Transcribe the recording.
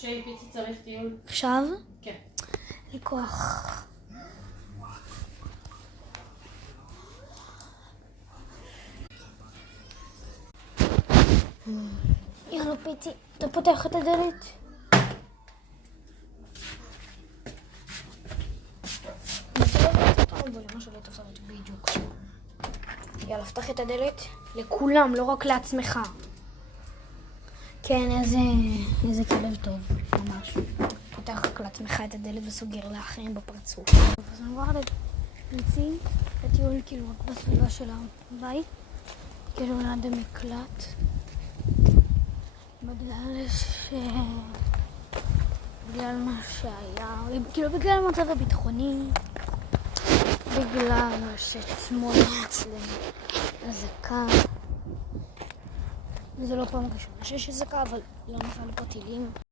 שפיצי צריך טיול. עכשיו? כן. אין לי כוח. יאללה פיצי, אתה פותח את הדלת? בדיוק. יאללה, פתח את הדלת לכולם, לא רק לעצמך. כן, איזה כלב טוב, ממש. פותח רק לעצמך את הדלת וסוגר לאחרים בפרצוף. אז אני רואה לפיצי, הטיול כאילו רק בסביבה של הבית, כאילו ליד המקלט. בגלל מה שהיה, כאילו בגלל המצב הביטחוני, בגלל שאתמול אצלנו אזעקה. וזה לא פעם ראשונה שיש אזעקה, אבל לא נפל פה טילים.